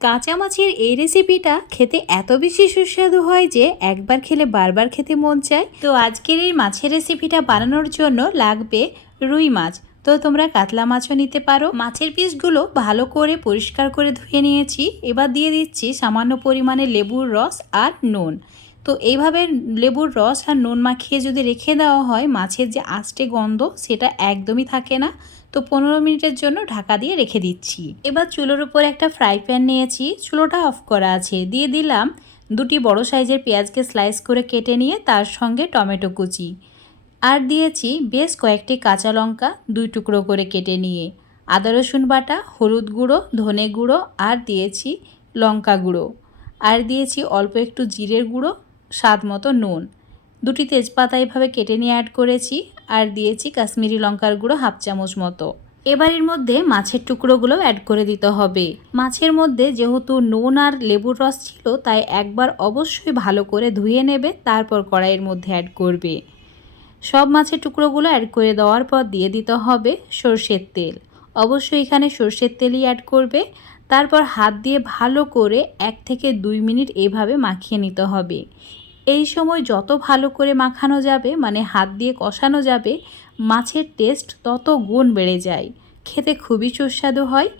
কাঁচা মাছের এই রেসিপিটা খেতে এত বেশি সুস্বাদু হয় যে একবার খেলে বারবার খেতে মন চায়। তো আজকের এই মাছের রেসিপিটা বানানোর জন্য লাগবে রুই মাছ। তো তোমরা কাতলা মাছও নিতে পারো। মাছের পিসগুলো ভালো করে পরিষ্কার করে ধুয়ে নিয়েছি। এবার দিয়ে দিচ্ছি সামান্য পরিমাণে লেবুর রস আর নুন। তো এইভাবে লেবুর রস আর নুন মাখিয়ে যদি রেখে দেওয়া হয়, মাছের যে আষ্টে গন্ধ সেটা একদমই থাকে না। তো পনেরো মিনিটের জন্য ঢাকা দিয়ে রেখে দিচ্ছি। এবার চুলোর উপর একটা ফ্রাই প্যান নিয়েছি। চুলোটা অফ করা আছে। দিয়ে দিলাম দুটি বড় সাইজের পেঁয়াজকে স্লাইস করে কেটে নিয়ে তার সঙ্গে টমেটো কুচি। আর দিয়েছি বেশ কয়েকটি কাঁচা লঙ্কা দুই টুকরো করে কেটে নিয়ে। আদা রসুন বাটা, হলুদ গুঁড়ো, ধনে গুঁড়ো আর দিয়েছি লঙ্কা গুঁড়ো। আর দিয়েছি অল্প একটু জিরের গুঁড়ো স্বাদ মতো নুন। দুটি তেজপাতা এভাবে কেটে নিয়ে অ্যাড করেছি আর দিয়েছি কাশ্মীরি লঙ্কার গুঁড়ো হাফ চামচ মতো। এবার এর মধ্যে মাছের টুকরোগুলো অ্যাড করে দিতে হবে। মাছের মধ্যে যেহেতু নুন আর লেবুর রস ছিল, তাই একবার অবশ্যই ভালো করে ধুয়ে নেবে, তারপর কড়াইয়ের মধ্যে অ্যাড করবে। সব মাছের টুকরোগুলো অ্যাড করে দেওয়ার পর দিয়ে দিতে হবে সর্ষের তেল। অবশ্যই এখানে সর্ষের তেলই অ্যাড করবে। তারপর হাত দিয়ে ভালো করে এক থেকে দুই মিনিট এভাবে মাখিয়ে নিতে হবে। এই সময় যত ভালো করে মাখানো যাবে মানে হাত দিয়ে কষানো যাবে, মাছের টেস্ট তত গুণ বেড়ে যায়। খেতে খুবই সুস্বাদু হয়।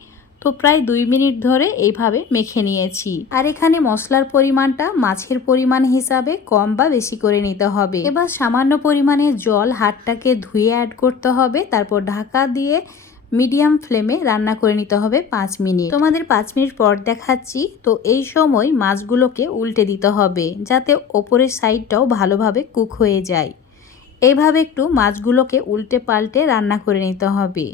তো প্রায় দুই মিনিট ধরে এইভাবে মেখে নিয়েছি। আর এখানে মশলার পরিমাণটা মাছের পরিমাণ হিসাবে কম বা বেশি করে নিতে হবে। এবার সামান্য পরিমাণে জল হাতটাকে ধুয়ে অ্যাড করতে হবে। তারপর ঢাকা দিয়ে মিডিয়াম ফ্লেমে রান্না করে নিতে হবে পাঁচ মিনিট। তোমাদের পাঁচ মিনিট পর দেখাচ্ছি, তো এই সময় মাছগুলোকে উল্টে দিতে হবে যাতে ওপরের সাইডটাও ভালোভাবে কুক হয়ে যায়। এইভাবে একটু মাছগুলোকে উল্টে পাল্টে রান্না করে নিতে হবে।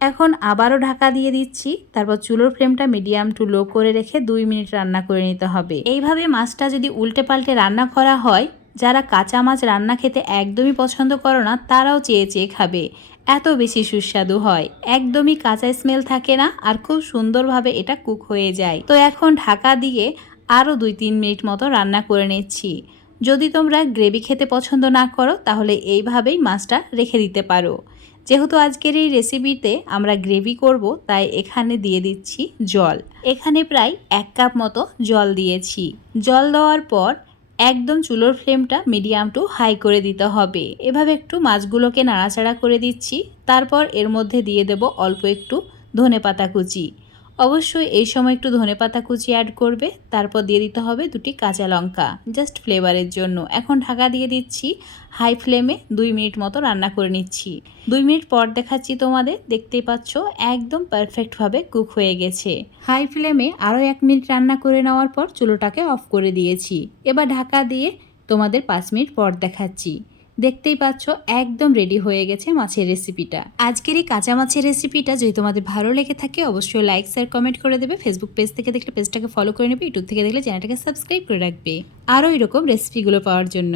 এখন আবারও ঢাকা দিয়ে দিচ্ছি, তারপর চুলোর ফ্লেমটা মিডিয়াম টু লো করে রেখে দুই মিনিট রান্না করে নিতে হবে। এইভাবে মাছটা যদি উল্টে পাল্টে রান্না করা হয়, যারা কাঁচা মাছ রান্না খেতে একদমই পছন্দ করো না, তারাও চেয়ে চেয়ে খাবে। এত বেশি সুস্বাদু হয়। একদমই কাঁচা স্মেল থাকে না আর খুব সুন্দরভাবে এটা কুক হয়ে যায়। তো এখন ঢাকা দিয়ে আরও দুই তিন মিনিট মতো রান্না করে নিচ্ছি। যদি তোমরা গ্রেভি খেতে পছন্দ না করো, তাহলে এইভাবেই মাছটা রেখে দিতে পারো। যেহেতু আজকের এই রেসিপিতে আমরা গ্রেভি করব, তাই এখানে দিয়ে দিচ্ছি জল। এখানে প্রায় এক কাপ মতো জল দিয়েছি। জল দেওয়ার পর একদম চুলোর ফ্লেমটা মিডিয়াম টু হাই করে দিতে হবে। এভাবে একটু মাছগুলোকে নাড়াচাড়া করে দিচ্ছি। তারপর এর মধ্যে দিয়ে দেব অল্প একটু ধনে পাতা কুচি। অবশ্যই এই সময় একটু ধনে পাতা কুচি অ্যাড করবে, তারপর দিয়ে দিতে হবে দুটি কাঁচা লঙ্কা জাস্ট ফ্লেভারের জন্য। এখন ঢাকা দিয়ে দিচ্ছি হাই ফ্লেমে দুই মিনিট মতো রান্না করে নিচ্ছি। দুই মিনিট পর দেখাচ্ছি তোমাদের, দেখতেই পাচ্ছ একদম পারফেক্টভাবে কুক হয়ে গেছে। হাই ফ্লেমে আরও এক মিনিট রান্না করে নেওয়ার পর চুলোটাকে অফ করে দিয়েছি। এবার ঢাকা দিয়ে তোমাদের পাঁচ মিনিট পর দেখাচ্ছি। দেখতেই পাচ্ছ, একদম রেডি হয়ে গেছে মাছের রেসিপিটা আজকের এই কাঁচা মাছের রেসিপিটা যদি তোমাদের ভালো লেগে থাকে, অবশ্যই লাইক শেয়ার কমেন্ট করে দেবে। ফেসবুক পেজ থেকে দেখলে পেজটাকে ফলো করে নেবে ইউটিউব থেকে দেখলে চ্যানেলটাকে সাবস্ক্রাইব করে রাখবে। আরও এরকম রেসিপিগুলো পাওয়ার জন্য।